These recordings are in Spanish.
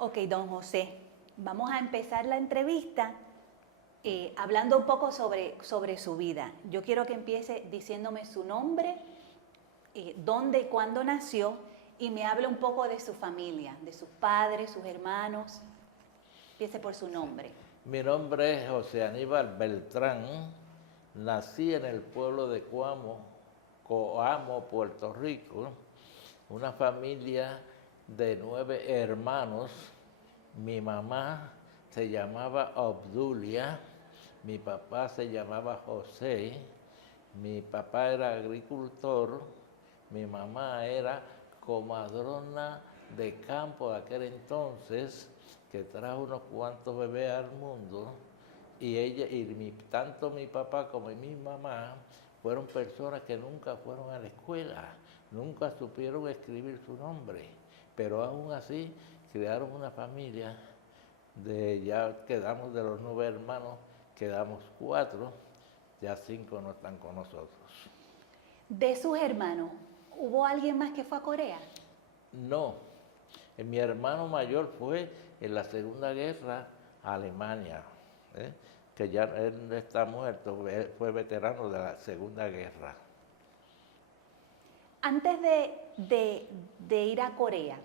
Ok, don José, vamos a empezar la entrevista hablando un poco sobre su vida. Yo quiero que empiece diciéndome su nombre, dónde y cuándo nació, y me hable un poco de su familia, de sus padres, sus hermanos. Empiece por su nombre. Mi nombre es José Aníbal Beltrán. Nací en el pueblo de Coamo, Puerto Rico, una familia de 9 hermanos. Mi mamá se llamaba Obdulia, mi papá se llamaba José, mi papá era agricultor, mi mamá era comadrona de campo de aquel entonces, que trajo unos cuantos bebés al mundo, y ella, tanto mi papá como mi mamá fueron personas que nunca fueron a la escuela, nunca supieron escribir su nombre, pero aún así crearon una familia. Ya quedamos de los 9 hermanos, quedamos 4, ya 5 no están con nosotros. De sus hermanos, ¿hubo alguien más que fue a Corea? No, mi hermano mayor fue en la Segunda Guerra a Alemania, que ya él está muerto, fue veterano de la Segunda Guerra. Antes de ir a Corea,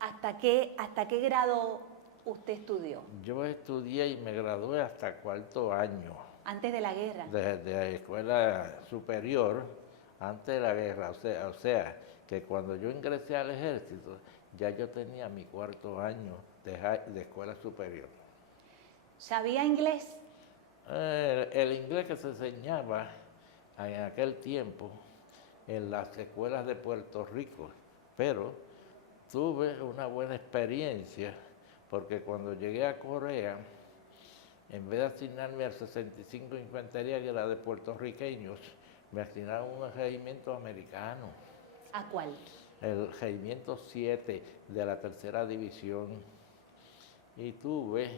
¿hasta qué grado usted estudió? Yo estudié y me gradué hasta 4º año. Antes de la guerra. De la escuela superior, antes de la guerra. O sea, que cuando yo ingresé al ejército, ya yo tenía mi 4º año de escuela superior. ¿Sabía inglés? El inglés que se enseñaba en aquel tiempo en las escuelas de Puerto Rico, pero tuve una buena experiencia porque cuando llegué a Corea, en vez de asignarme al 65 Infantería, que era de puertorriqueños, me asignaron un regimiento americano. ¿A cuál? El regimiento 7 de la 3ª División. Y tuve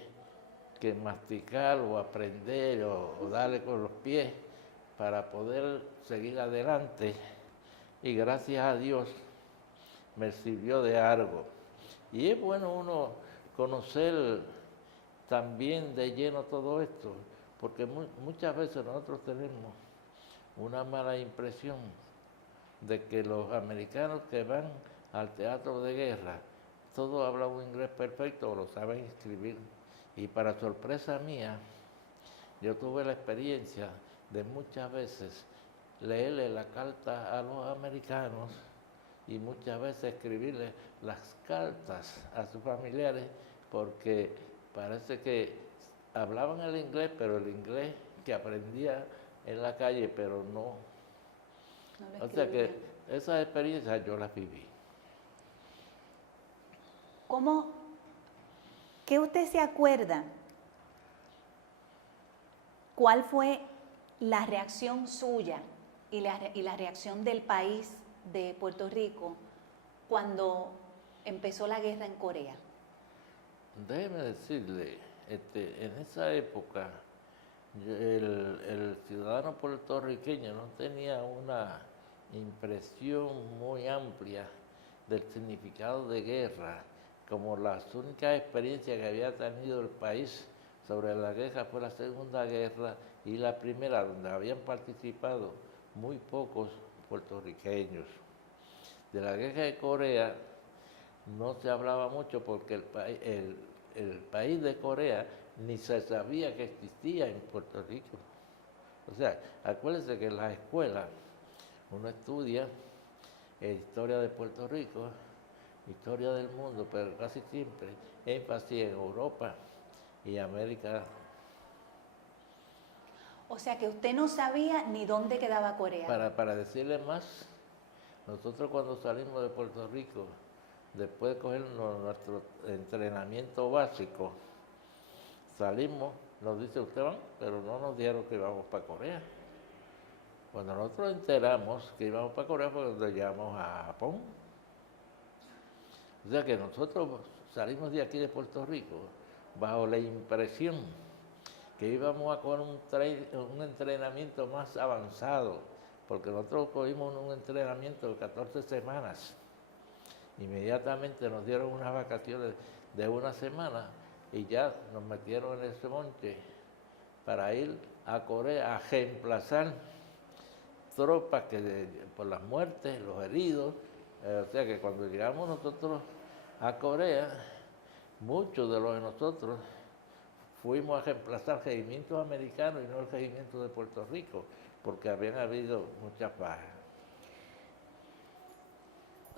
que masticar o aprender o darle con los pies para poder seguir adelante. Y gracias a Dios me sirvió de algo. Y es bueno uno conocer también de lleno todo esto, porque muchas veces nosotros tenemos una mala impresión de que los americanos que van al teatro de guerra, todos hablan un inglés perfecto o lo saben escribir. Y para sorpresa mía, yo tuve la experiencia de muchas veces leerle la carta a los americanos y muchas veces escribirle las cartas a sus familiares, porque parece que hablaban el inglés, pero el inglés que aprendía en la calle, pero no. O sea que esas experiencias yo las viví. ¿Qué usted se acuerda? ¿Cuál fue la reacción suya y la reacción del país de Puerto Rico cuando empezó la guerra en Corea? Déjeme decirle, en esa época el ciudadano puertorriqueño no tenía una impresión muy amplia del significado de guerra, como las únicas experiencias que había tenido el país sobre la guerra fue la Segunda Guerra y la Primera, donde habían participado muy pocos puertorriqueños. De la guerra de Corea no se hablaba mucho porque el país de Corea ni se sabía que existía en Puerto Rico. O sea, acuérdense que en las escuelas uno estudia historia de Puerto Rico, historia del mundo, pero casi siempre énfasis en Europa y América. O sea que usted no sabía ni dónde quedaba Corea. Para decirle más, nosotros cuando salimos de Puerto Rico, después de coger nuestro entrenamiento básico, salimos, nos dice usted van, pero no nos dijeron que íbamos para Corea. Cuando nosotros enteramos que íbamos para Corea fue cuando llegamos a Japón. O sea que nosotros salimos de aquí de Puerto Rico bajo la impresión que íbamos a coger un entrenamiento más avanzado, porque nosotros cogimos un entrenamiento de 14 semanas Inmediatamente nos dieron unas vacaciones de una semana y ya nos metieron en ese monte para ir a Corea a reemplazar tropas por las muertes, los heridos. O sea que cuando llegamos nosotros a Corea, muchos de los de nosotros fuimos a reemplazar regimientos americanos y no el regimiento de Puerto Rico, porque habían habido muchas bajas.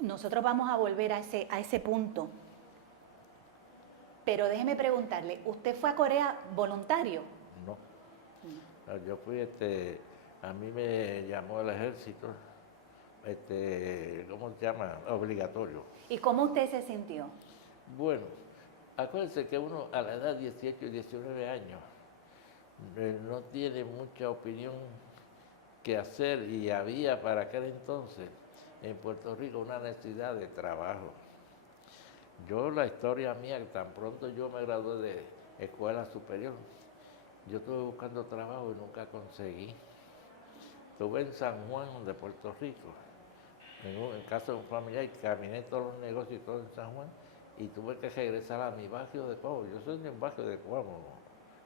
Nosotros vamos a volver a ese punto. Pero déjeme preguntarle, ¿usted fue a Corea voluntario? No. Yo fui, a mí me llamó el ejército, ¿cómo se llama? Obligatorio. ¿Y cómo usted se sintió? Bueno, acuérdense que uno a la edad de 18 y 19 años no tiene mucha opinión que hacer y había para aquel entonces en Puerto Rico una necesidad de trabajo. Yo, la historia mía, tan pronto yo me gradué de escuela superior, yo estuve buscando trabajo y nunca conseguí. Estuve en San Juan de Puerto Rico, en casa de un familiar, y caminé todos los negocios y todo en San Juan, y tuve que regresar a mi barrio de Cuamo. Yo soy de un barrio de Cuamo,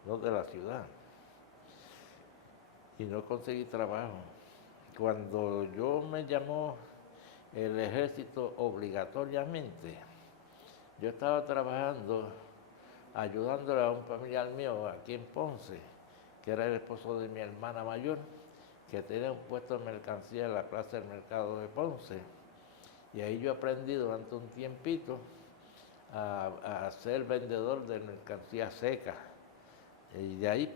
no de la ciudad. Y no conseguí trabajo. Cuando yo me llamó el ejército obligatoriamente, yo estaba trabajando, ayudándole a un familiar mío aquí en Ponce, que era el esposo de mi hermana mayor, que tenía un puesto de mercancía en la plaza del mercado de Ponce. Y ahí yo aprendí durante un tiempito a ser vendedor de mercancía seca. Y de ahí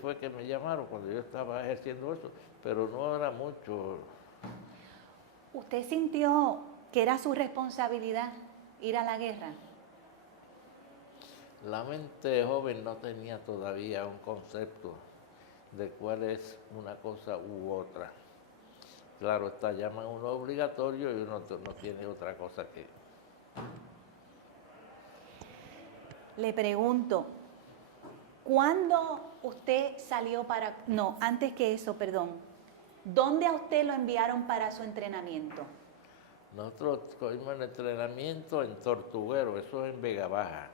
fue que me llamaron cuando yo estaba ejerciendo eso, pero no era mucho. ¿Usted sintió que era su responsabilidad ir a la guerra? La mente joven no tenía todavía un concepto de cuál es una cosa u otra. Claro, está llaman uno obligatorio y uno no tiene otra cosa que... Le pregunto, ¿cuándo usted salió para... No, antes que eso, perdón. ¿Dónde a usted lo enviaron para su entrenamiento? Nosotros cogimos el entrenamiento en Tortuguero, eso es en Vega Baja.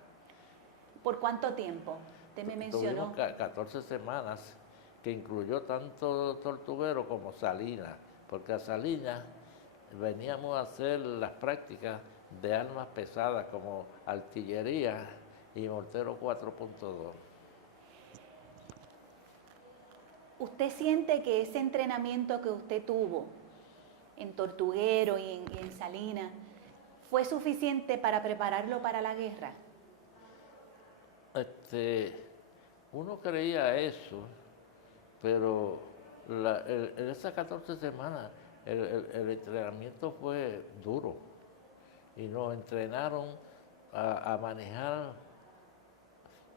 ¿Por cuánto tiempo? Usted me mencionó. Tuvimos 14 semanas, que incluyó tanto Tortuguero como Salinas, porque a Salinas veníamos a hacer las prácticas de armas pesadas como artillería y mortero 4.2. ¿Usted siente que ese entrenamiento que usted tuvo en Tortuguero y en Salinas fue suficiente para prepararlo para la guerra? Uno creía eso, pero en esas 14 semanas el entrenamiento fue duro y nos entrenaron a manejar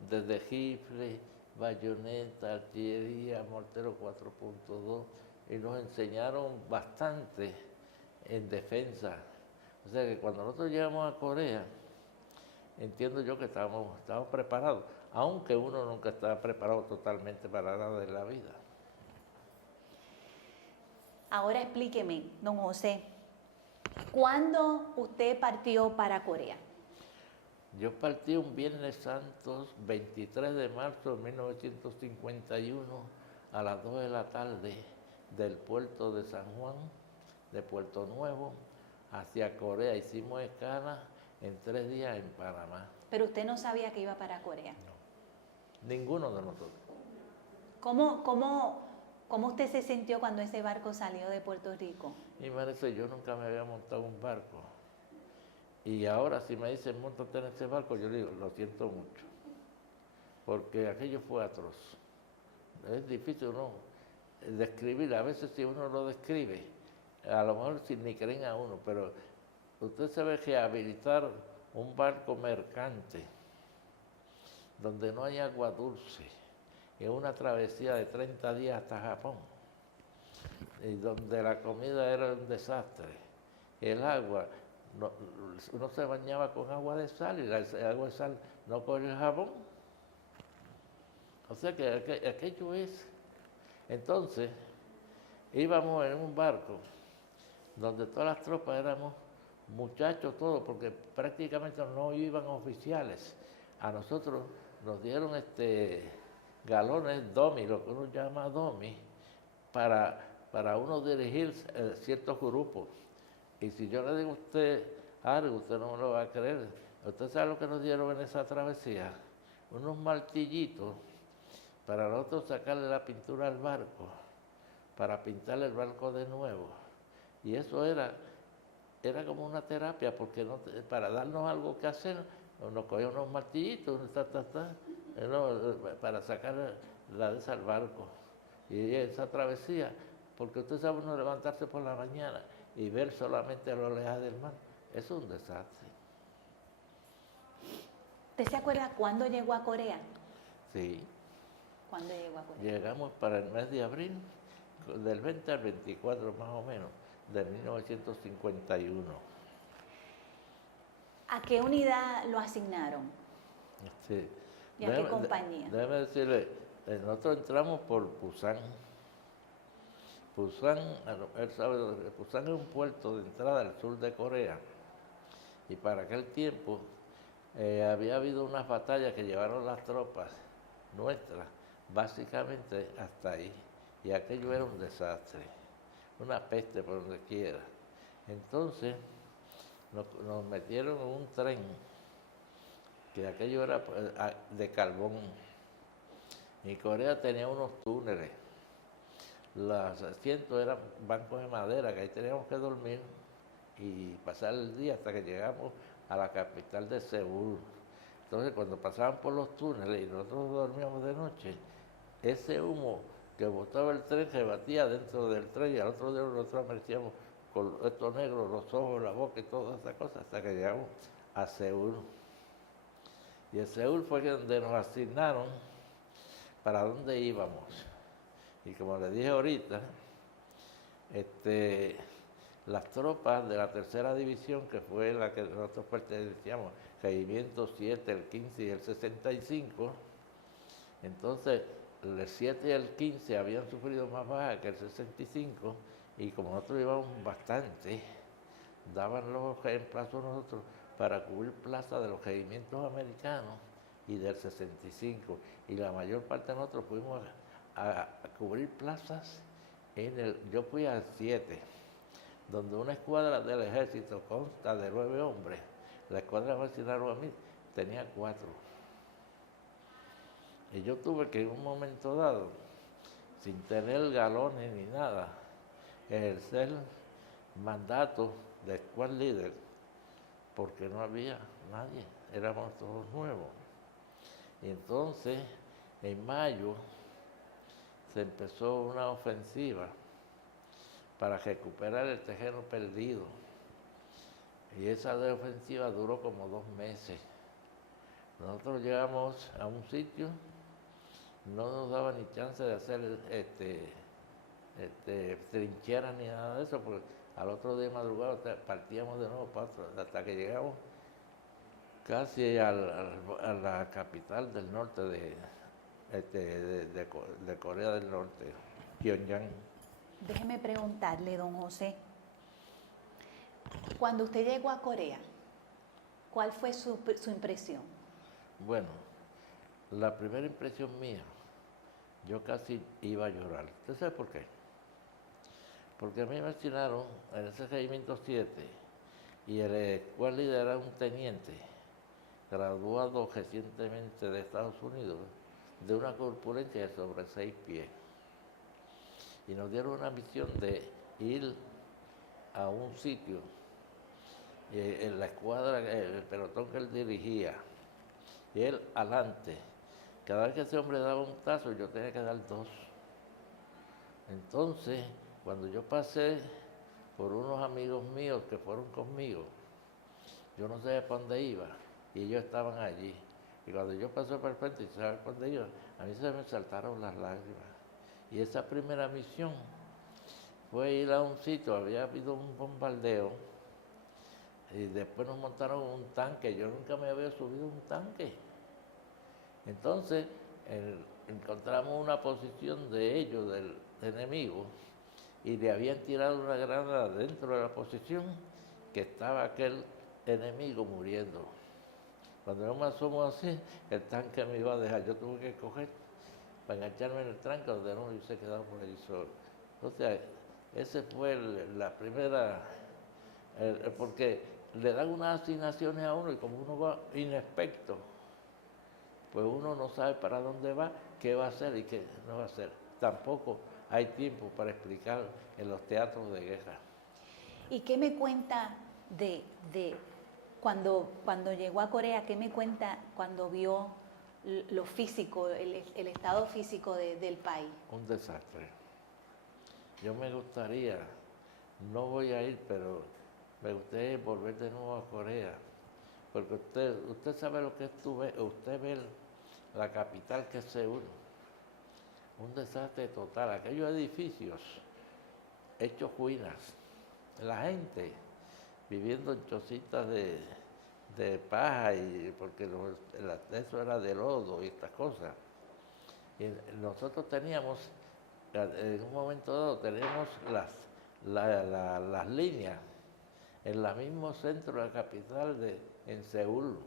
desde rifle, bayoneta, artillería, mortero 4.2 y nos enseñaron bastante en defensa. O sea que cuando nosotros llegamos a Corea, entiendo yo que estábamos preparados, aunque uno nunca está preparado totalmente para nada en la vida. Ahora explíqueme, don José, ¿cuándo usted partió para Corea? Yo partí un Viernes Santo, 23 de marzo de 1951, a las 2 de la tarde, del puerto de San Juan, de Puerto Nuevo, hacia Corea. Hicimos escala en 3 días en Panamá. Pero usted no sabía que iba para Corea. No, ninguno de nosotros. ¿Cómo usted se sintió cuando ese barco salió de Puerto Rico? Y parece, yo nunca me había montado un barco. Y ahora si me dicen, móntate en ese barco, yo digo, lo siento mucho. Porque aquello fue atroz. Es difícil uno describir, a veces si uno lo describe, a lo mejor si ni creen a uno, pero usted sabe rehabilitar un barco mercante donde no hay agua dulce, en una travesía de 30 días hasta Japón, y donde la comida era un desastre, el agua, uno se bañaba con agua de sal y el agua de sal no coge el jabón. O sea que aquello es. Entonces, íbamos en un barco donde todas las tropas éramos muchachos, todo, porque prácticamente no iban oficiales. A nosotros nos dieron galones DOMI, lo que uno llama DOMI, para uno dirigir ciertos grupos. Y si yo le digo a usted algo, usted no me lo va a creer. ¿Usted sabe lo que nos dieron en esa travesía? Unos martillitos para nosotros sacarle la pintura al barco, para pintarle el barco de nuevo. Y eso era como una terapia, porque para darnos algo que hacer, nos cogían unos martillitos, para sacar la de ese al barco. Y esa travesía, porque usted sabe uno levantarse por la mañana y ver solamente la oleaje del mar, eso es un desastre. ¿Usted se acuerda cuándo llegó a Corea? Sí. ¿Cuándo llegó a Corea? Llegamos para el mes de abril, del 20 al 24 más o menos, de 1951. ¿A qué unidad lo asignaron? ¿Y a qué compañía? Déjeme decirle, nosotros entramos por Pusan. Pusan, él sabe, Pusan es un puerto de entrada al sur de Corea. Y para aquel tiempo había habido unas batallas que llevaron las tropas nuestras, básicamente hasta ahí. Y aquello era un desastre, una peste por donde quiera. Entonces nos metieron en un tren, que aquello era de carbón. Y Corea tenía unos túneles. Los asientos eran bancos de madera, que ahí teníamos que dormir y pasar el día hasta que llegamos a la capital de Seúl. Entonces, cuando pasaban por los túneles y nosotros dormíamos de noche, ese humo que botaba el tren se batía dentro del tren y al otro día nosotros amanecíamos con estos negros, los ojos, la boca y todas esas cosas, hasta que llegamos a Seúl. Y en Seúl fue donde nos asignaron para dónde íbamos. Y como les dije ahorita, las tropas de la tercera división, que fue la que nosotros pertenecíamos, Regimiento 7, el 15 y el 65, entonces el 7 y el 15 habían sufrido más bajas que el 65, y como nosotros íbamos bastante, daban los reemplazos a nosotros para cubrir plazas de los regimientos americanos y del 65, y la mayor parte de nosotros fuimos a cubrir plazas yo fui al 7, donde una escuadra del ejército consta de 9 hombres. La escuadra que me asignaron a mí tenía 4. Y yo tuve que en un momento dado, sin tener galones ni nada, ejercer mandato de squad líder, porque no había nadie, éramos todos nuevos. Y entonces, en mayo, se empezó una ofensiva para recuperar el terreno perdido. Y esa ofensiva duró como 2 meses. Nosotros llegamos a un sitio, no nos daba ni chance de hacer trincheras ni nada de eso, porque al otro día madrugada partíamos de nuevo para otro, hasta que llegamos casi a la capital del norte de Corea del Norte, Pyongyang. Déjeme preguntarle, don José, cuando usted llegó a Corea, ¿cuál fue su impresión? Bueno, la primera impresión mía, yo casi iba a llorar. ¿Usted sabe por qué? Porque a mí me asignaron en ese regimiento 7 y el cual líder era un teniente graduado recientemente de Estados Unidos, de una corpulencia de sobre 6 pies. Y nos dieron una misión de ir a un sitio, en la escuadra, el pelotón que él dirigía, y él adelante. Cada vez que ese hombre daba un tazo, yo tenía que dar 2. Entonces, cuando yo pasé por unos amigos míos que fueron conmigo, yo no sabía para dónde iba, y ellos estaban allí. Y cuando yo pasé por el frente y sabía para dónde iba, a mí se me saltaron las lágrimas. Y esa primera misión fue ir a un sitio, había habido un bombardeo, y después nos montaron un tanque. Yo nunca me había subido a un tanque. Entonces, encontramos una posición de ellos, del enemigo, y le habían tirado una granada dentro de la posición, que estaba aquel enemigo muriendo. Cuando yo me asomo así, el tanque me iba a dejar. Yo tuve que coger para engancharme en el tranque, donde no me hubiese quedado por ahí solo. O sea, ese fue la primera, porque le dan unas asignaciones a uno y como uno va inexperto, pues uno no sabe para dónde va, qué va a hacer y qué no va a hacer. Tampoco hay tiempo para explicar en los teatros de guerra. ¿Y qué me cuenta de cuando llegó a Corea? ¿Qué me cuenta cuando vio lo físico, el estado físico del país? Un desastre. Yo me gustaría, no voy a ir, pero me gustaría volver de nuevo a Corea. Porque usted sabe lo que es usted ve la capital que es Seúl. Un desastre total. Aquellos edificios hechos ruinas. La gente viviendo en chocitas de paja, porque eso era de lodo y estas cosas. Y nosotros teníamos, en un momento dado, teníamos las líneas en el mismo centro de la capital en Seúl,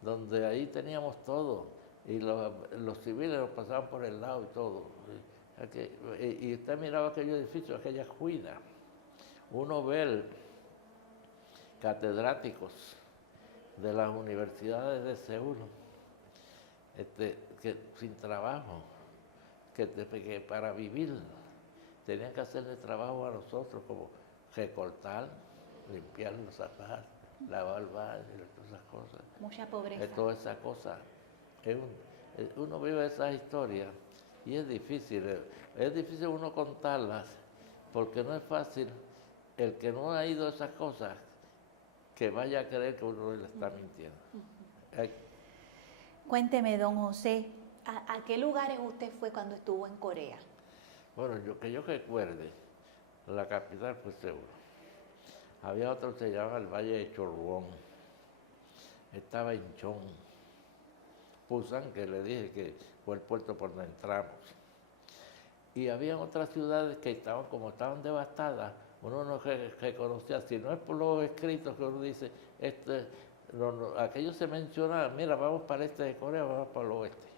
donde ahí teníamos todo, y los civiles nos pasaban por el lado y todo. Y usted miraba aquellos edificios, aquellas ruinas. Uno ve catedráticos de las universidades de Seúl, que sin trabajo, que para vivir tenían que hacerle trabajo a nosotros, como recortar, limpiar los zapatos, lavar el baño, todas esas cosas. Mucha pobreza. Todas esas cosas. Uno vive esas historias y es difícil uno contarlas, porque no es fácil el que no ha ido a esas cosas que vaya a creer que uno le está mintiendo. Cuénteme, don José, ¿a qué lugares usted fue cuando estuvo en Corea? Bueno, que yo recuerde, la capital fue Seúl. Había otro que se llamaba el Valle de Chorwon. Estaba Incheon. Busan, que le dije que fue el puerto por donde entramos. Y había otras ciudades que como estaban devastadas, uno no reconocía, si no es por los escritos que uno dice, aquello se menciona, mira, vamos para el este de Corea, vamos para el oeste,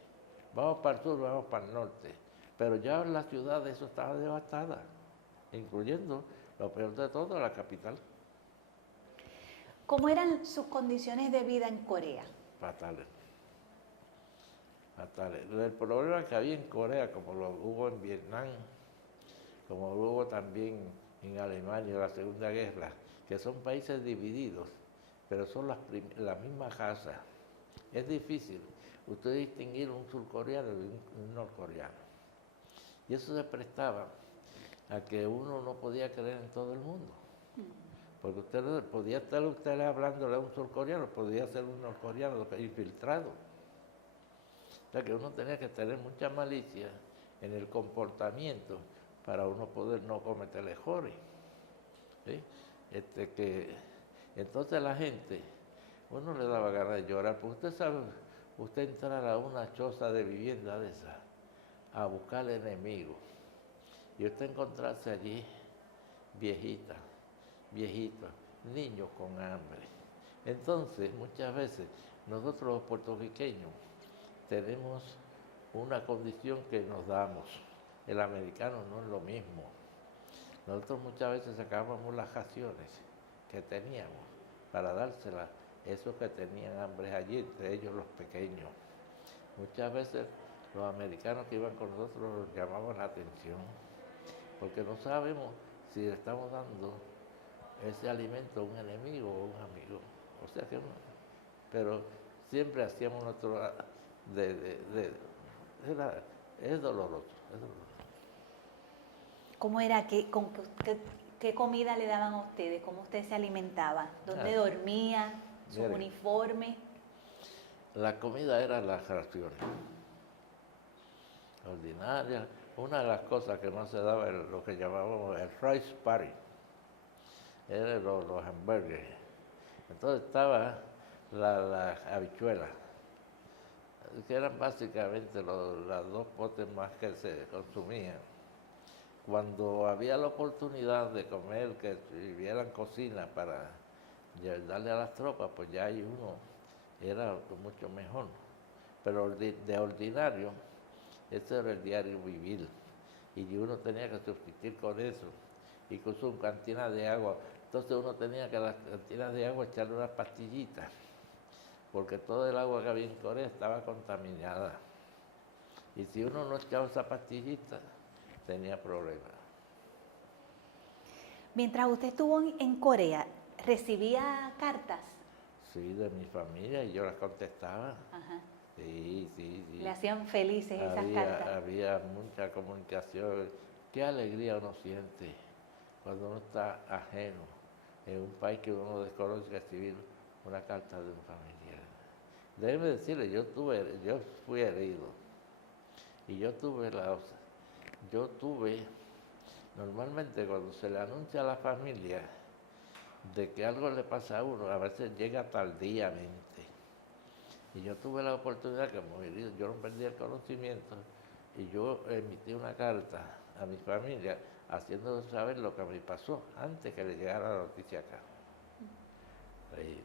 vamos para el sur, vamos para el norte. Pero ya en la ciudad eso estaba devastada, incluyendo, lo peor de todo, la capital. ¿Cómo eran sus condiciones de vida en Corea? Fatales. Fatales. El problema que había en Corea, como lo hubo en Vietnam, como lo hubo también en Alemania, la Segunda Guerra, que son países divididos, pero son la misma raza. Es difícil usted distinguir un surcoreano de un norcoreano. Y eso se prestaba a que uno no podía creer en todo el mundo. Porque podía estar usted hablándole a un surcoreano, podía ser un norcoreano infiltrado. O sea que uno tenía que tener mucha malicia en el comportamiento para uno poder no cometer errores. ¿Sí? Entonces la gente, uno le daba ganas de llorar, porque usted sabe, usted entrar a una choza de vivienda de esa, a buscar al enemigo, y usted encontrarse allí viejitos, niños con hambre. Entonces, muchas veces, nosotros los puertorriqueños tenemos una condición que nos damos. El americano no es lo mismo. Nosotros muchas veces sacábamos las raciones que teníamos para dárselas a esos que tenían hambre allí, entre ellos los pequeños. Muchas veces los americanos que iban con nosotros nos llamaban la atención, porque no sabemos si le estamos dando ese alimento a un enemigo o a un amigo. O sea que no. Pero siempre hacíamos nuestro... es doloroso. ¿Cómo era? ¿Qué comida le daban a ustedes? ¿Cómo usted se alimentaba? ¿Dónde dormía? ¿Su uniforme? La comida era las raciones ordinarias. Una de las cosas que no se daba era lo que llamábamos el rice party, eran los hamburgues. Entonces estaba la habichuela, que eran básicamente las dos potes más que se consumían. cuando había la oportunidad de comer, que tuvieran cocina para darle a las tropas, pues ya ahí uno era mucho mejor. Pero de ordinario, ese era el diario vivir. Y uno tenía que subsistir con eso. Incluso en cantinas de agua. Entonces uno tenía que a las cantinas de agua echarle unas pastillitas, porque todo el agua que había en Corea estaba contaminada. Y si uno no echaba esa pastillita, tenía problemas. Mientras usted estuvo en Corea, ¿recibía cartas? Sí, de mi familia, y yo las contestaba. Ajá. Sí, sí, sí. Le hacían felices esas cartas. Había mucha comunicación. Qué alegría uno siente cuando uno está ajeno en un país que uno desconoce, recibir una carta de un familiar. Déjeme decirle, yo fui herido y yo tuve, normalmente cuando se le anuncia a la familia de que algo le pasa a uno, a veces llega tardíamente. Y yo tuve la oportunidad, que yo no perdí el conocimiento, y yo emití una carta a mi familia haciéndole saber lo que me pasó antes que le llegara la noticia acá. Sí.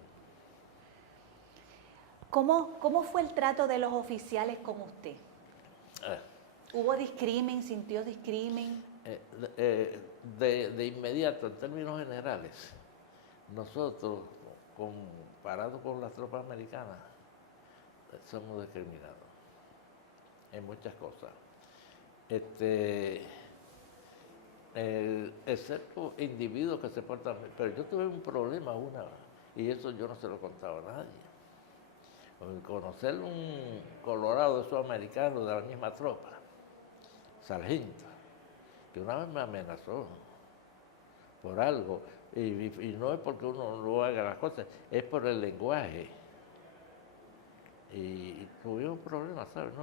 ¿Cómo fue el trato de los oficiales con usted? Ah, ¿Hubo discrimen? ¿Sintió discrimen? de inmediato, en términos generales, nosotros, comparados con las tropas americanas, somos discriminados en muchas cosas. Excepto individuos que se portan bien. Pero yo tuve un problema y eso yo no se lo contaba a nadie. Conocer un colorado de esos americanos de la misma tropa, sargento, que una vez me amenazó por algo, y no es porque uno no haga las cosas, es por el lenguaje. Y tuvimos problemas, ¿sabes?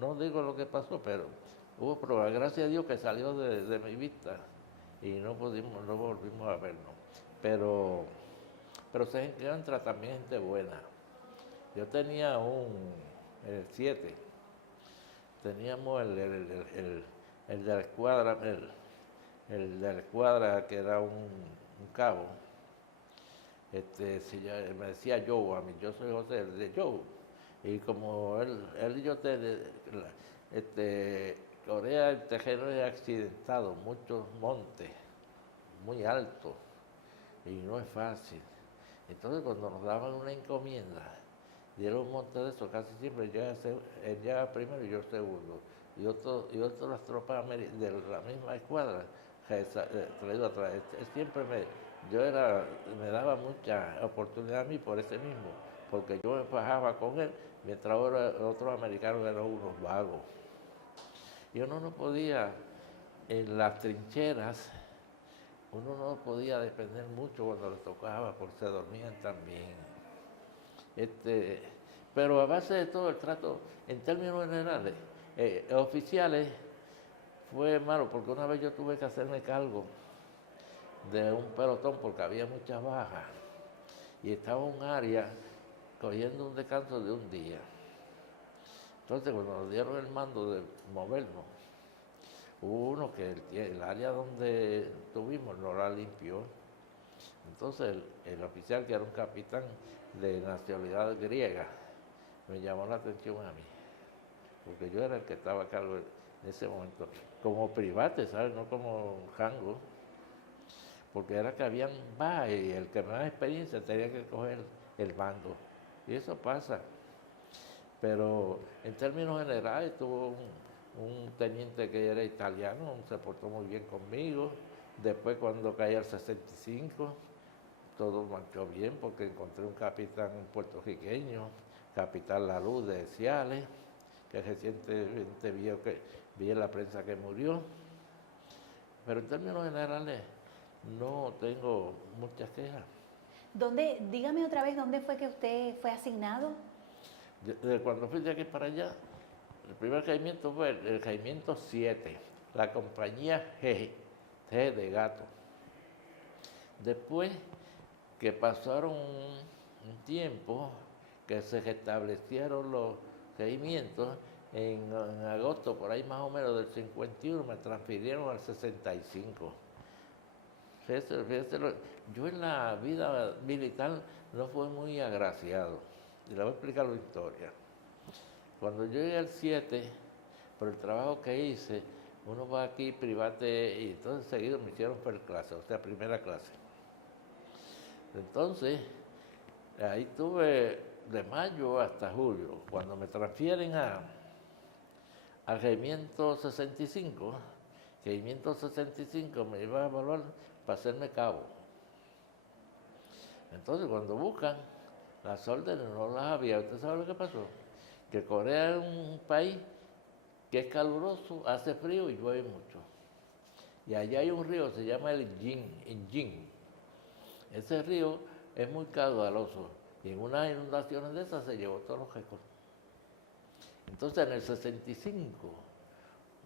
No digo lo que pasó, pero hubo problemas. Gracias a Dios que salió de mi vista y no volvimos a vernos. Pero se encuentra también gente buena. Yo tenía el 7, teníamos el de la escuadra, el de la escuadra que era un cabo. Me decía Joe a mí, yo soy José, el de Joe. Y como él y yo, Corea, el terreno es accidentado, muchos montes, muy altos, y no es fácil. Entonces, cuando nos daban una encomienda, dieron un monte de eso, casi siempre él llega primero y yo segundo. Y otras las tropas de la misma escuadra, traído atrás. Me daba mucha oportunidad a mí por ese mismo, porque yo me bajaba con él, mientras otros americanos eran unos vagos. Y uno no podía, en las trincheras, uno no podía depender mucho cuando le tocaba, porque se dormían también. Pero a base de todo el trato, en términos generales, oficiales, fue malo, porque una vez yo tuve que hacerme cargo de un pelotón porque había muchas bajas y estaba un área cogiendo un descanso de un día. Entonces, cuando nos dieron el mando de movernos, hubo uno que el área donde estuvimos no la limpió. Entonces, el oficial, que era un capitán de nacionalidad griega, me llamó la atención a mí, porque yo era el que estaba a cargo en ese momento, como private, ¿sabes? No como jango, porque era que habían bajas y el que más experiencia tenía que coger el mando. Y eso pasa. Pero en términos generales tuvo un teniente que era italiano, se portó muy bien conmigo. Después, cuando caí al 65, todo marchó bien porque encontré un capitán puertorriqueño, capitán La Luz de Ciales, que recientemente vi en la prensa que murió. Pero en términos generales no tengo muchas quejas. Dígame otra vez, ¿dónde fue que usted fue asignado? Cuando fui de aquí para allá, el primer regimiento fue el regimiento 7, la compañía G de gato. Después que pasaron un tiempo, que se restablecieron los regimientos, en agosto, por ahí más o menos del 51, me transfirieron al 65. Yo en la vida militar no fui muy agraciado, y le voy a explicar la historia. Cuando yo llegué al 7, por el trabajo que hice, uno va aquí, private, y entonces seguido me hicieron first class, o sea, primera clase. Entonces, ahí tuve de mayo hasta julio. Cuando me transfieren al Regimiento 65, Regimiento 65 me iba a evaluar para hacerme cabo. Entonces, cuando buscan las órdenes, no las había. ¿Usted sabe lo que pasó? Que Corea es un país que es caluroso, hace frío y llueve mucho. Y allá hay un río, se llama el Injin. Ese río es muy caudaloso y en unas inundaciones de esas se llevó todos los récords. Entonces en el 65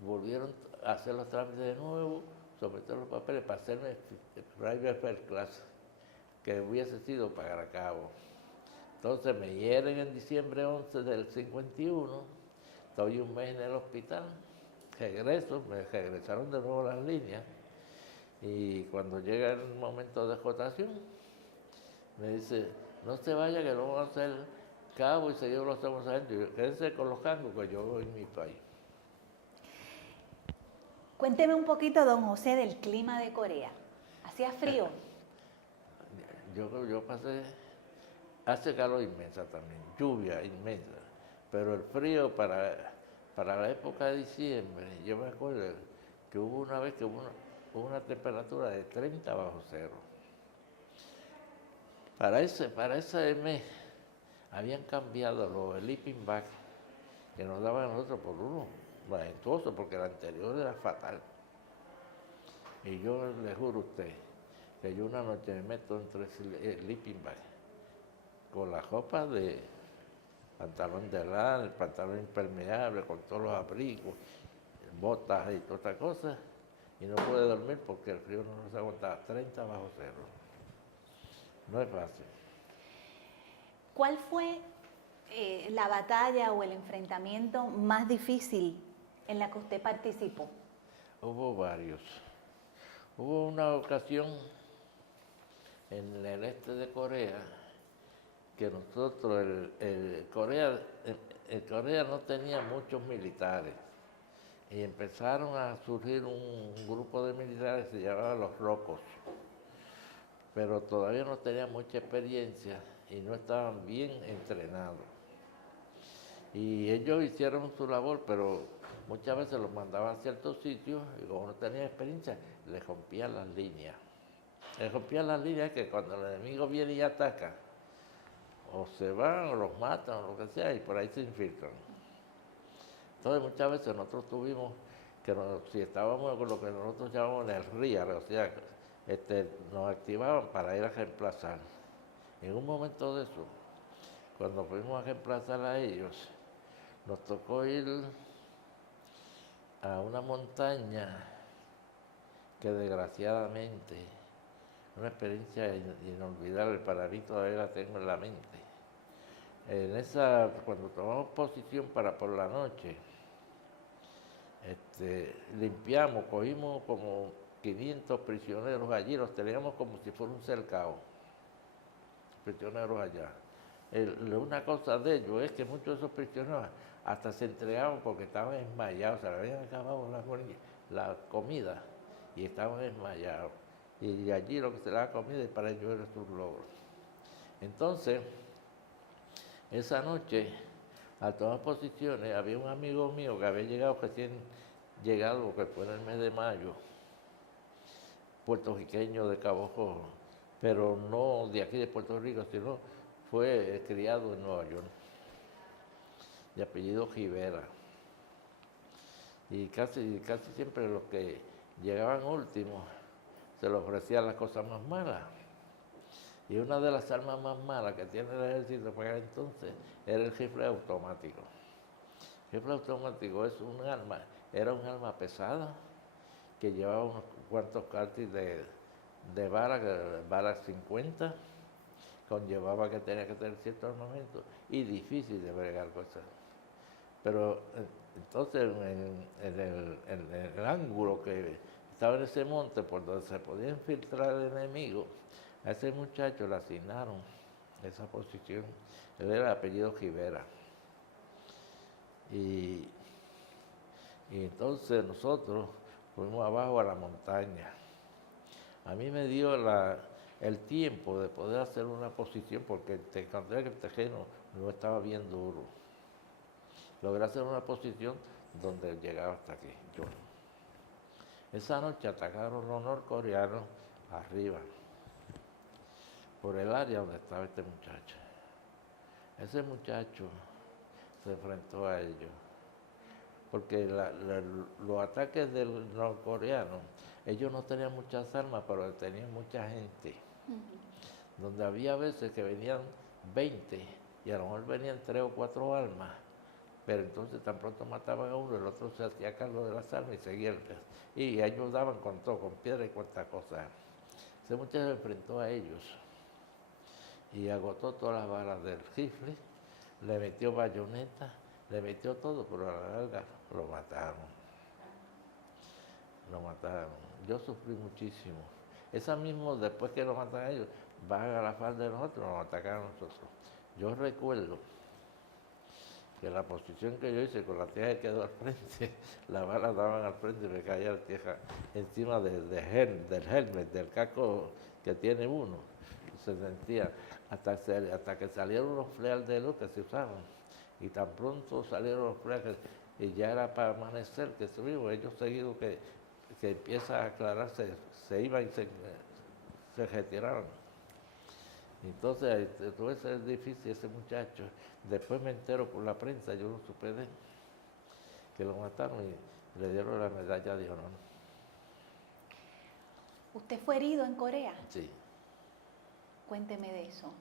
volvieron a hacer los trámites de nuevo, someter los papeles para hacerme private first class, que hubiese sido pagar a cabo. Entonces me hieren en diciembre 11 del 51, estoy un mes en el hospital, regreso, me regresaron de nuevo las líneas y cuando llega el momento de jotación, me dice, no se vaya que lo vamos a hacer cabo y seguido lo hacemos adentro. Quédense con los cangos que yo voy en mi país. Cuénteme un poquito, don José, del clima de Corea. ¿Hacía frío? Yo pasé, hace calor inmensa también, lluvia inmensa, pero el frío para la época de diciembre, yo me acuerdo que hubo una vez que hubo una temperatura de 30 bajo cero. Para ese mes habían cambiado los sleeping bags que nos daban a nosotros por uno majestuoso, porque el anterior era fatal. Y yo le juro a usted que yo una noche me meto entre sleeping bags con la ropa de pantalón de lana, el pantalón impermeable, con todos los abrigos, botas y toda esta cosa, y no pude dormir porque el frío no se aguantaba, 30 bajo cero. No es fácil. ¿Cuál fue la batalla o el enfrentamiento más difícil en la que usted participó? Hubo varios. Hubo una ocasión en el este de Corea que nosotros, Corea no tenía muchos militares y empezaron a surgir un grupo de militares que se llamaba los Rocos, pero todavía no tenían mucha experiencia y no estaban bien entrenados. Y ellos hicieron su labor, pero muchas veces los mandaban a ciertos sitios y como no tenían experiencia, les rompían las líneas. Les rompían las líneas que cuando el enemigo viene y ataca, o se van, o los matan, o lo que sea, y por ahí se infiltran. Entonces muchas veces nosotros tuvimos que si estábamos con lo que nosotros llamamos en el RIAR, o sea, nos activaban para ir a reemplazar. En un momento de eso, cuando fuimos a reemplazar a ellos, nos tocó ir a una montaña que desgraciadamente, una experiencia inolvidable, para mí todavía la tengo en la mente. Cuando tomamos posición para por la noche, limpiamos, cogimos como 500 prisioneros allí, los teníamos como si fuera un cercado, prisioneros allá. Una cosa de ellos es que muchos de esos prisioneros hasta se entregaban porque estaban desmayados, se les habían acabado la comida y estaban desmayados. Y allí lo que se daba comida y para ellos era su logro. Entonces, esa noche, al tomar posiciones, había un amigo mío que había llegado recién llegado, que fue en el mes de mayo, puertorriqueño de Cabo Rojo, pero no de aquí de Puerto Rico, sino fue criado en Nueva York, de apellido Rivera. Y casi siempre los que llegaban últimos se les ofrecían las cosas más malas. Y una de las armas más malas que tiene el ejército para aquel entonces era el rifle automático. El rifle automático era un arma pesada que llevaba unos cuantos cartuchos de balas 50, conllevaba que tenía que tener cierto armamento y difícil de bregar cosas. Pero entonces en el ángulo que estaba en ese monte por donde se podía infiltrar el enemigo, a ese muchacho le asignaron esa posición. Él era de apellido Rivera. Y entonces nosotros fuimos abajo a la montaña. A mí me dio el tiempo de poder hacer una posición porque te encontré que el terreno no estaba bien duro. Logré hacer una posición donde llegaba hasta aquí, yo. Esa noche atacaron los norcoreanos arriba, por el área donde estaba este muchacho. Ese muchacho se enfrentó a ellos, porque los ataques del norcoreano, ellos no tenían muchas armas, pero tenían mucha gente. Donde había veces que venían 20 y a lo mejor venían 3 o 4 armas, pero entonces tan pronto mataban a uno, el otro se hacía cargo de las armas y seguía y ellos daban con todo, con piedra y cuantas cosas. Ese muchacho se enfrentó a ellos y agotó todas las balas del rifle, le metió bayoneta, le metió todo, pero a la larga lo mataron. Lo mataron. Yo sufrí muchísimo. Esa misma, después que lo mataron a ellos, van a la falda de nosotros, nos atacaron a nosotros. Yo recuerdo que la posición que yo hice con la tierra que quedó al frente, las balas daban al frente y me caía la tierra encima del helmet, del casco que tiene uno. Se sentía hasta que salieron los fleas de luz que se usaban. Y tan pronto salieron los fleas y ya era para amanecer que subimos, ellos seguidos que empieza a aclararse, se iban y se retiraron. Entonces, todo eso es difícil, ese muchacho. Después me entero por la prensa, yo no supe de él, que lo mataron y le dieron la medalla de honor. ¿Usted fue herido en Corea? Sí. Cuénteme de eso.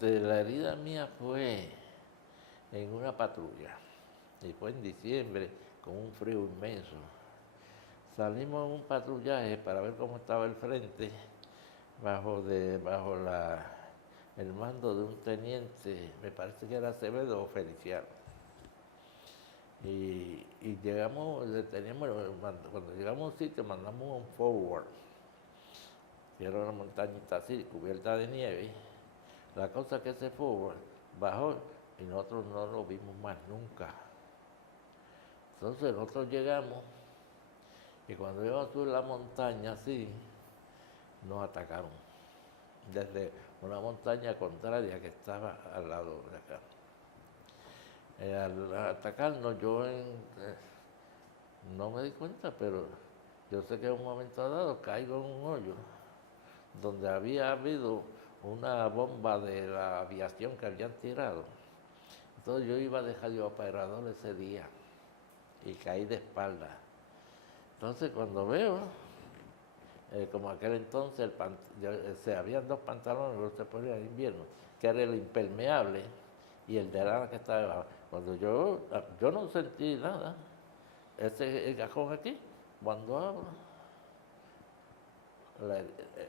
La herida mía fue en una patrulla, y fue en diciembre, con un frío inmenso. Salimos en un patrullaje para ver cómo estaba el frente, bajo el mando de un teniente, me parece que era Acevedo o Feliciano. Y llegamos, cuando llegamos a un sitio, mandamos un forward, que era una montañita así, cubierta de nieve. La cosa es que ese forward bajó y nosotros no lo vimos más nunca. Entonces nosotros llegamos y cuando íbamos a subir la montaña así, nos atacaron desde una montaña contraria que estaba al lado de acá. Al atacarnos yo no me di cuenta, pero yo sé que en un momento dado caigo en un hoyo donde había habido una bomba de la aviación que habían tirado. Entonces yo iba de radiooperador ese día y caí de espalda. Entonces cuando veo, como aquel entonces habían 2 pantalones que se ponían en invierno, que era el impermeable y el de lana que estaba debajo. Cuando yo no sentí nada, el cajón aquí, cuando abro,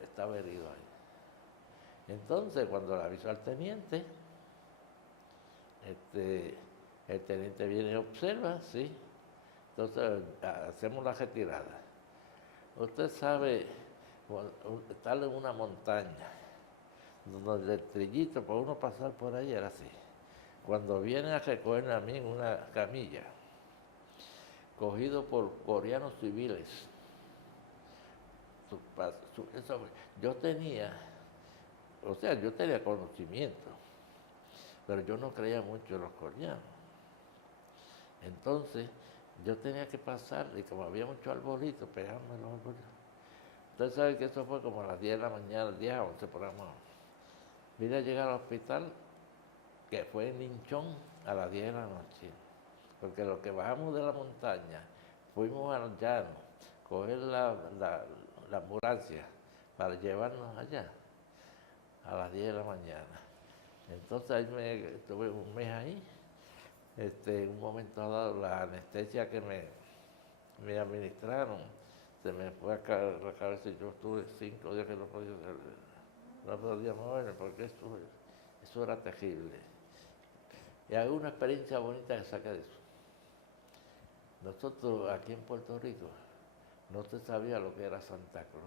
estaba herido ahí. Entonces cuando le aviso al teniente, el teniente viene y observa, sí. Entonces hacemos la retirada. Usted sabe, estar en una montaña, donde el trillito para uno pasar por ahí era así. Cuando vienen a recogerme a mí en una camilla, cogido por coreanos civiles, yo tenía conocimiento, pero yo no creía mucho en los coreanos. Entonces, yo tenía que pasar, y como había mucho arbolito, pegarme los arbolitos. Usted sabe que eso fue como a las 10 de la mañana, 10 a 11 por ahí más. Vine a llegar al hospital, que fue en Inchón, a las 10 de la noche. Porque lo que bajamos de la montaña, fuimos al llano, coger la ambulancia para llevarnos allá, a las 10 de la mañana. Entonces ahí estuve un mes ahí. En un momento dado, la anestesia que me administraron, se me fue a la cabeza y yo estuve 5 días que no podía moverme porque eso era terrible. y haga una experiencia bonita que saque de eso. Nosotros aquí en Puerto Rico no se sabía lo que era Santa Claus.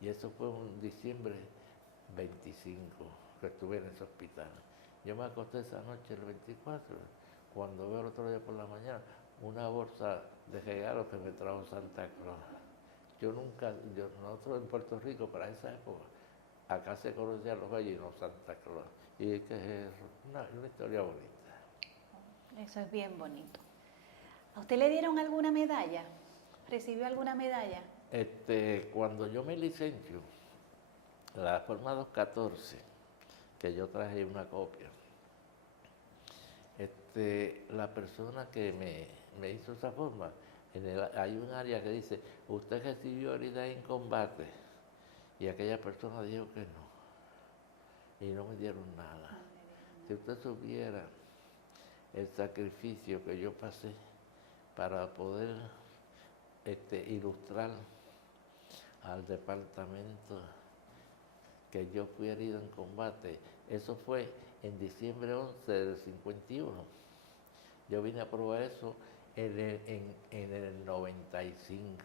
Y eso fue un diciembre 25 que estuve en ese hospital. Yo me acosté esa noche el 24, cuando veo el otro día por la mañana una bolsa de regalos que me trajo Santa Claus. Nosotros en Puerto Rico para esa época, acá se conocían los Reyes y no Santa Claus. Y es que es una historia bonita. Eso es bien bonito. ¿A usted le dieron alguna medalla? ¿Recibió alguna medalla? Cuando yo me licencio, la forma 214, que yo traje una copia, la persona que me hizo esa forma, hay un área que dice, usted recibió herida en combate, y aquella persona dijo que no, y no me dieron nada. Si usted supiera el sacrificio que yo pasé para poder ilustrar al departamento que yo fui herido en combate, eso fue en diciembre 11 del 51. Yo vine a probar eso en el 95.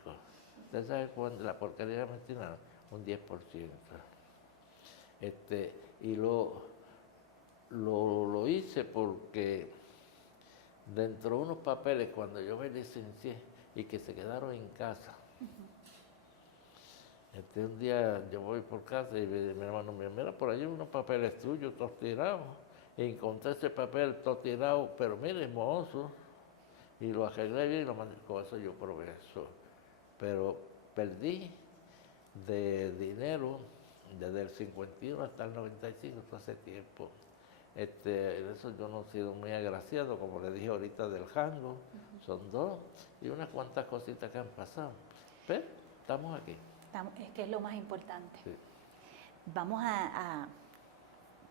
¿Usted sabe cuándo la porquería mencionada? Un 10%. Y lo hice porque dentro de unos papeles, cuando yo me licencié y que se quedaron en casa, un día yo voy por casa y mi hermano me dice, mira, por allí unos papeles tuyos, todos tirados. Y encontré ese papel todo tirado, pero mire, hermoso. Y lo arreglé bien y lo mandé. Con eso yo probé eso. Pero perdí de dinero desde el 51 hasta el 95, todo ese tiempo. Eso yo no he sido muy agraciado, como le dije ahorita del jango, son 2, y unas cuantas cositas que han pasado. Pero estamos aquí. Es que es lo más importante. Sí. Vamos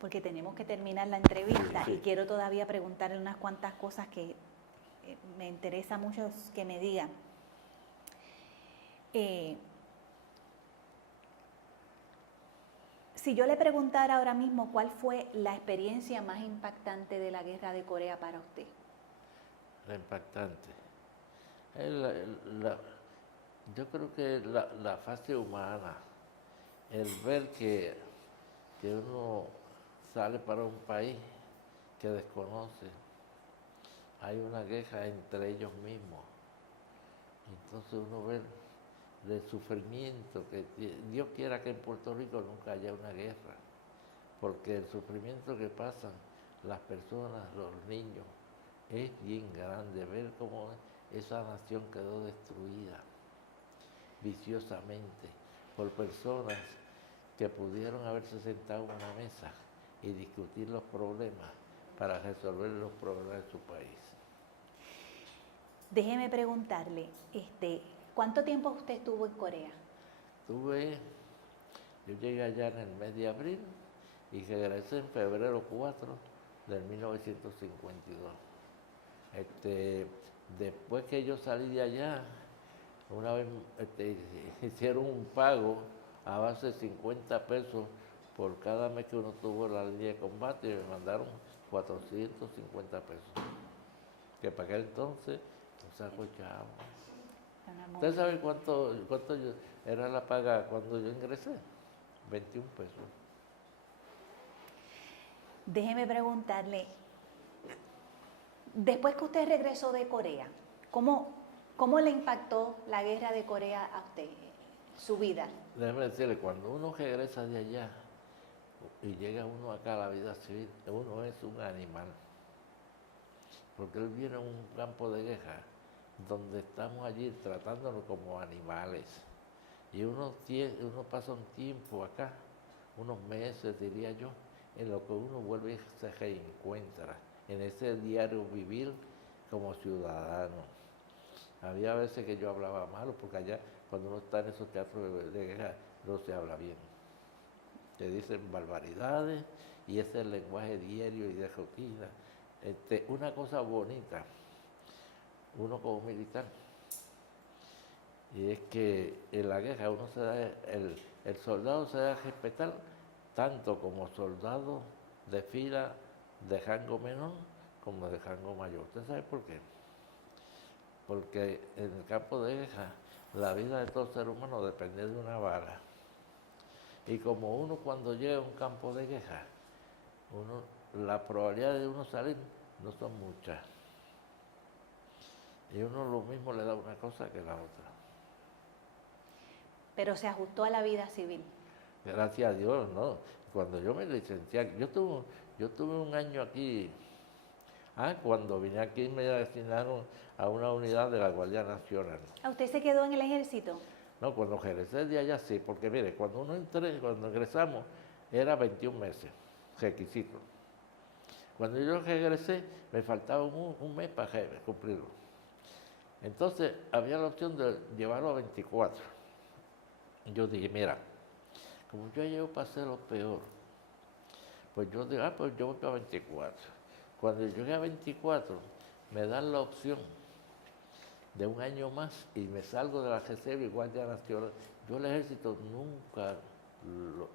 porque tenemos que terminar la entrevista, Sí. y quiero todavía preguntarle unas cuantas cosas que me interesa mucho que me diga. Si yo le preguntara ahora mismo cuál fue la experiencia más impactante de la guerra de Corea para usted. La impactante. Yo creo que la fase humana, el ver que uno sale para un país que desconoce, hay una guerra entre ellos mismos. Entonces uno ve el sufrimiento, que Dios quiera que en Puerto Rico nunca haya una guerra, porque el sufrimiento que pasan las personas, los niños, es bien grande. Ver cómo esa nación quedó destruida viciosamente por personas que pudieron haberse sentado en una mesa y discutir los problemas para resolver los problemas de su país. Déjeme preguntarle, ¿cuánto tiempo usted estuvo en Corea? Yo llegué allá en el mes de abril y regresé en febrero 4 del 1952. Después que yo salí de allá, una vez hicieron un pago a base de 50 pesos por cada mes que uno tuvo en la línea de combate, y me mandaron 450 pesos. Que para aquel entonces no saco chavo. ¿Usted sabe cuánto era la paga cuando yo ingresé? 21 pesos. Déjeme preguntarle, después que usted regresó de Corea, ¿cómo le impactó la guerra de Corea a usted, su vida? Déjeme decirle, cuando uno regresa de allá y llega uno acá a la vida civil, uno es un animal. Porque él viene a un campo de guerra donde estamos allí tratándonos como animales. Y uno pasa un tiempo acá, unos meses diría yo, en lo que uno vuelve y se reencuentra en ese diario vivir como ciudadano. Había veces que yo hablaba malo, porque allá cuando uno está en esos teatros de guerra no se habla bien. Te dicen barbaridades y ese es el lenguaje diario y de rutina. Una cosa bonita, uno como militar, y es que en la guerra el soldado se da a respetar tanto como soldado de fila de rango menor como de rango mayor. ¿Usted sabe por qué? Porque en el campo de guerra la vida de todo ser humano depende de una bala. Y como uno cuando llega a un campo de guerra, la probabilidad de uno salir no son muchas. Y uno lo mismo le da una cosa que la otra. Pero se ajustó a la vida civil. Gracias a Dios, ¿no? Cuando yo me licencié, yo tuve un año aquí. Cuando vine aquí me asignaron a una unidad de la Guardia Nacional. ¿A usted se quedó en el ejército? No, cuando regresé de allá sí, porque mire, cuando ingresamos era 21 meses, requisito. Cuando yo regresé me faltaba un mes para cumplirlo. Entonces había la opción de llevarlo a 24. Yo dije, mira, como yo llevo para hacer lo peor, pues yo dije, pues yo voy para 24. Cuando llegué a 24, me dan la opción de un año más y me salgo de la reserva y Guardia Nacional. Yo el ejército nunca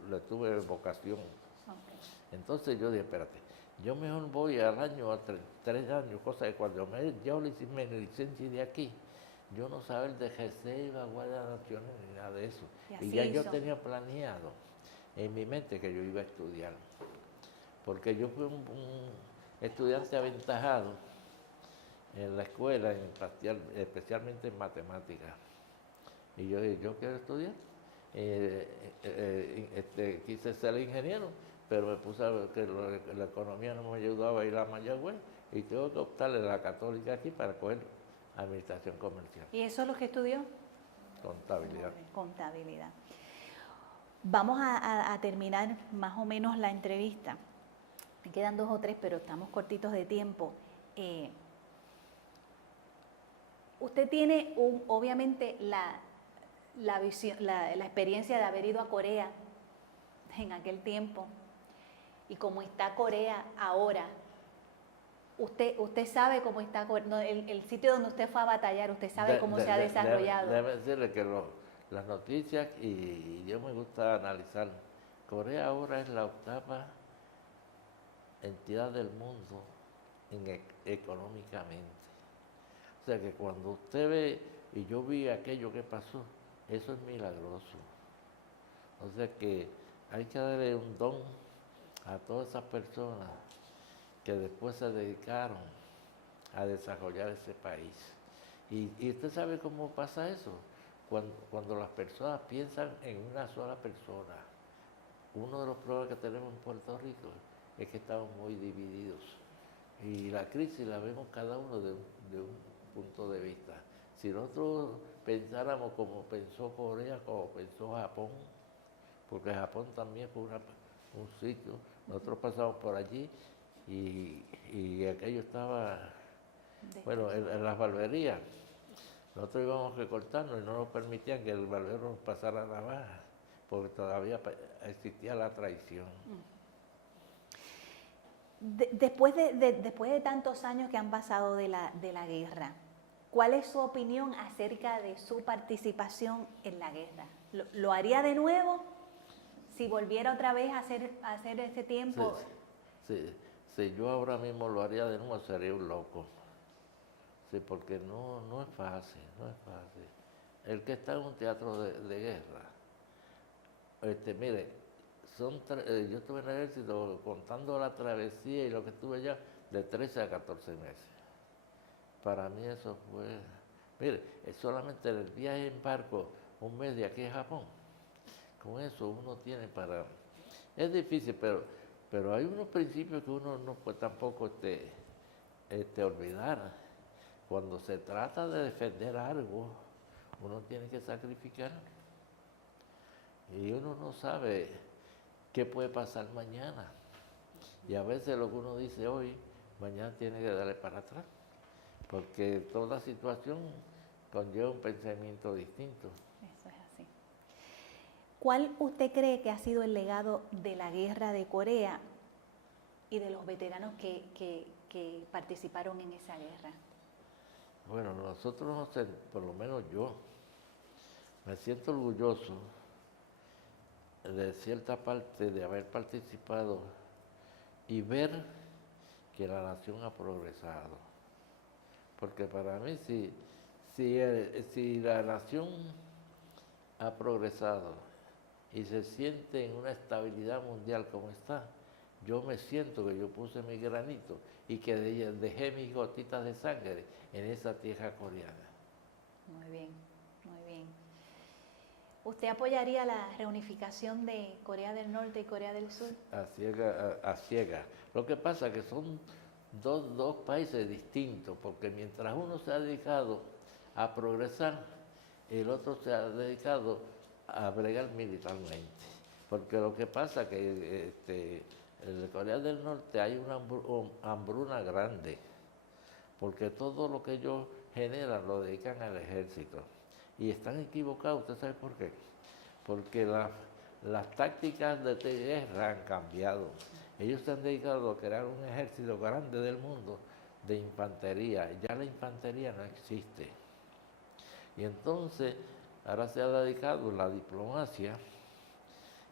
le tuve vocación. Okay. Entonces yo dije, espérate, yo mejor voy al año, a 3 años, cosa que cuando yo me licencié de aquí, yo no sabía de reserva, Guardia Nacional ni nada de eso. Y ya yo tenía planeado en mi mente que yo iba a estudiar. Porque yo fui un estudiante aventajado en la escuela, especialmente en matemáticas. Y yo dije, yo quiero estudiar. Quise ser ingeniero, pero me puse a ver que la economía no me ayudaba a ir a Mayagüez y tengo que optarle a la Católica aquí para coger administración comercial. ¿Y eso es lo que estudió? Contabilidad. Contabilidad. Vamos a terminar más o menos la entrevista. Me quedan 2 o 3, pero estamos cortitos de tiempo. Usted tiene obviamente la visión, la experiencia de haber ido a Corea en aquel tiempo y cómo está Corea ahora. Usted sabe cómo está el sitio donde usted fue a batallar, usted sabe cómo se ha desarrollado. Debe decirle que las noticias, y yo me gusta analizar, Corea ahora es la 8ª entidad del mundo económicamente. O sea que cuando usted ve, y yo vi aquello que pasó, eso es milagroso. O sea que hay que darle un don a todas esas personas que después se dedicaron a desarrollar ese país. Y usted sabe cómo pasa eso, cuando las personas piensan en una sola persona. Uno de los problemas que tenemos en Puerto Rico es que estamos muy divididos. Y la crisis la vemos cada uno de un punto de vista. Si nosotros pensáramos como pensó Corea, como pensó Japón, porque Japón también fue un sitio, nosotros pasamos por allí y aquello estaba, bueno, en las barberías. Nosotros íbamos recortando y no nos permitían que el barbero nos pasara la navaja, porque todavía existía la traición. Después de tantos años que han pasado de la guerra, ¿cuál es su opinión acerca de su participación en la guerra? ¿Lo haría de nuevo? Si volviera otra vez a hacer ese tiempo. Sí, yo ahora mismo lo haría de nuevo, sería un loco. Sí, porque no es fácil, no es fácil. El que está en un teatro de guerra, mire, yo estuve en el ejército contando la travesía y lo que estuve allá de 13 a 14 meses. Para mí eso fue, mire, es solamente el viaje en barco, un mes de aquí a Japón. Con eso uno tiene para, es difícil, pero hay unos principios que uno no puede tampoco olvidar. Cuando se trata de defender algo, uno tiene que sacrificar. Y uno no sabe qué puede pasar mañana. Y a veces lo que uno dice hoy, mañana tiene que darle para atrás. Porque toda situación conlleva un pensamiento distinto. Eso es así. ¿Cuál usted cree que ha sido el legado de la guerra de Corea y de los veteranos que participaron en esa guerra? Bueno, nosotros, no sé, por lo menos yo, me siento orgulloso de cierta parte de haber participado y ver que la nación ha progresado. Porque para mí, si la nación ha progresado y se siente en una estabilidad mundial como está, yo me siento que yo puse mi granito y que dejé mis gotitas de sangre en esa tierra coreana. Muy bien, muy bien. ¿Usted apoyaría la reunificación de Corea del Norte y Corea del Sur? A ciega. Lo que pasa es que son dos países distintos, porque mientras uno se ha dedicado a progresar, el otro se ha dedicado a bregar militarmente. Porque lo que pasa es que en Corea del Norte hay una hambruna grande, porque todo lo que ellos generan lo dedican al ejército. Y están equivocados, ¿usted sabe por qué? Porque las tácticas de guerra han cambiado. Ellos se han dedicado a crear un ejército grande del mundo de infantería. Ya la infantería no existe. Y entonces, ahora se ha dedicado la diplomacia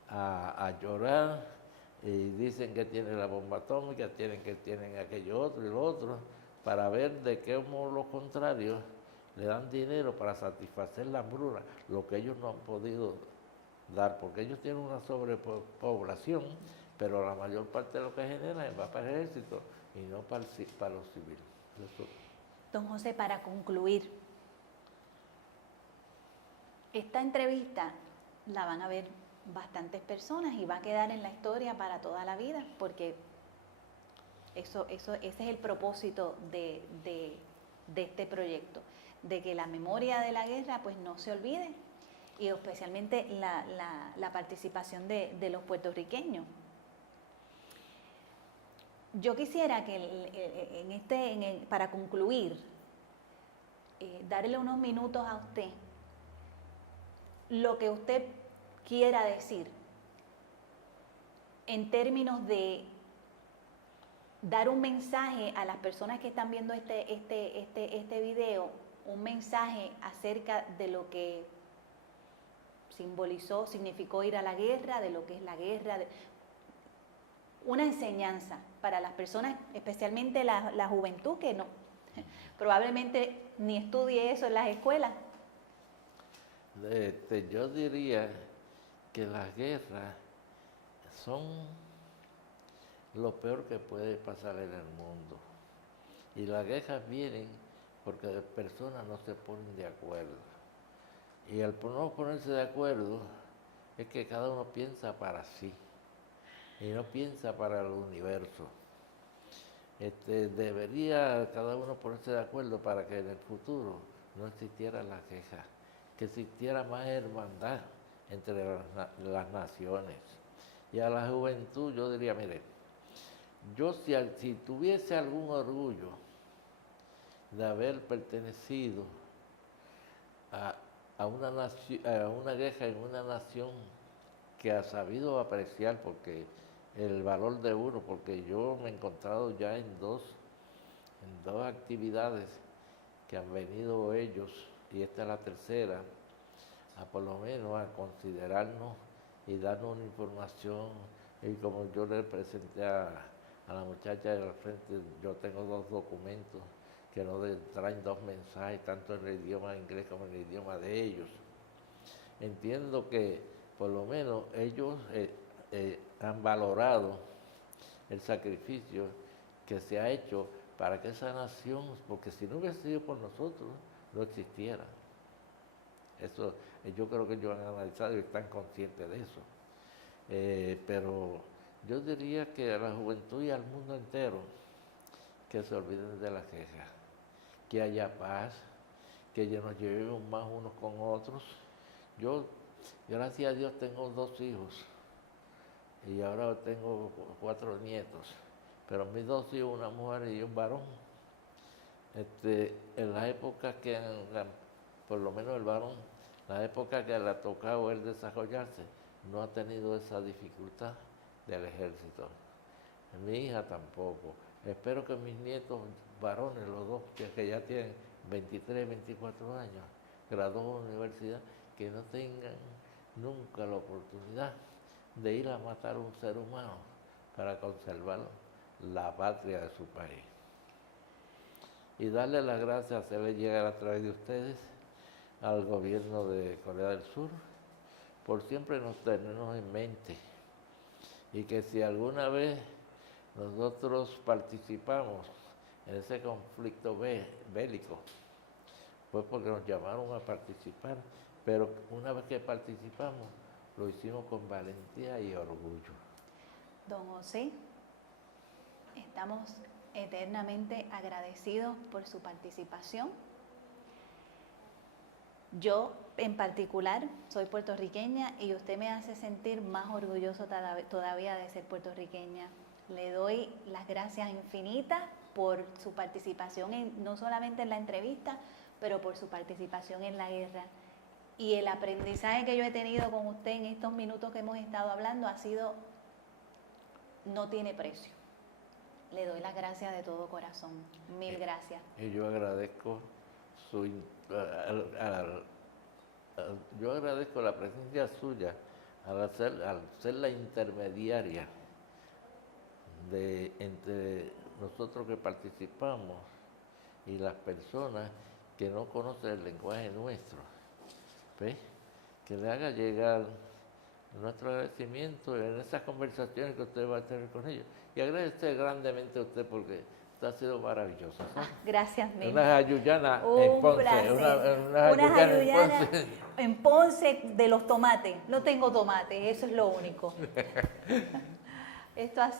a llorar, y dicen que tienen la bomba atómica, tienen aquello otro y lo otro, para ver de qué modo los contrarios le dan dinero para satisfacer la hambruna, lo que ellos no han podido dar, porque ellos tienen una sobrepoblación, pero la mayor parte de lo que generan va para el ejército y no para los civiles. Eso. Don José, para concluir, esta entrevista la van a ver bastantes personas y va a quedar en la historia para toda la vida, porque ese es el propósito de este proyecto, de que la memoria de la guerra pues no se olvide, y especialmente la participación de los puertorriqueños. Yo quisiera que para concluir, darle unos minutos a usted, lo que usted quiera decir en términos de dar un mensaje a las personas que están viendo este video, un mensaje acerca de lo que significó ir a la guerra, de lo que es la guerra, una enseñanza para las personas, especialmente la juventud que no, probablemente ni estudie eso en las escuelas. Yo diría que las guerras son lo peor que puede pasar en el mundo. Y las guerras vienen porque las personas no se ponen de acuerdo. Y al no ponerse de acuerdo es que cada uno piensa para sí y no piensa para el universo. Debería cada uno ponerse de acuerdo para que en el futuro no existiera la queja, que existiera más hermandad entre las naciones. Y a la juventud yo diría, mire, yo si tuviese algún orgullo de haber pertenecido a una guerra en una nación que ha sabido apreciar porque el valor de uno, porque yo me he encontrado ya en dos actividades que han venido ellos, y esta es la tercera, a por lo menos a considerarnos y darnos una información. Y como yo le presenté a la muchacha de la frente, yo tengo 2 documentos que nos traen 2 mensajes, tanto en el idioma inglés como en el idioma de ellos. Entiendo que por lo menos ellos han valorado el sacrificio que se ha hecho para que esa nación, porque si no hubiese sido por nosotros, no existiera. Eso yo creo que ellos han analizado y están conscientes de eso. Pero yo diría que a la juventud y al mundo entero que se olviden de la queja, que haya paz, que ya nos llevemos más unos con otros. Yo, gracias a Dios, tengo 2 hijos y ahora tengo 4 nietos, pero mis 2 hijos, una mujer y un varón. En la época que, por lo menos el varón, la época que le ha tocado él desarrollarse, no ha tenido esa dificultad del ejército. Mi hija tampoco. Espero que mis nietos varones, los 2, que ya tienen 23, 24 años, graduados de universidad, que no tengan nunca la oportunidad de ir a matar a un ser humano para conservar la patria de su país. Y darle las gracias, hacerle llegar a través de ustedes al gobierno de Corea del Sur por siempre tenernos en mente. Y que si alguna vez nosotros participamos en ese conflicto bélico, fue porque nos llamaron a participar, pero una vez que participamos, lo hicimos con valentía y orgullo. Don José, estamos eternamente agradecidos por su participación. Yo, en particular, soy puertorriqueña y usted me hace sentir más orgulloso todavía de ser puertorriqueña. Le doy las gracias infinitas por su participación no solamente en la entrevista, pero por su participación en la guerra. Y el aprendizaje que yo he tenido con usted en estos minutos que hemos estado hablando no tiene precio. Le doy las gracias de todo corazón. Mil gracias. Y yo agradezco yo agradezco la presencia suya al ser la intermediaria entre nosotros que participamos y las personas que no conocen el lenguaje nuestro. ¿Ves? Que le haga llegar nuestro agradecimiento en esas conversaciones que usted va a tener con ellos. Y agradecer grandemente a usted porque usted ha sido maravillosa. Gracias, mismo. Unas ayuyanas en Ponce. Unas ayuyanas en Ponce de los tomates. No tengo tomates, eso es lo único. Esto ha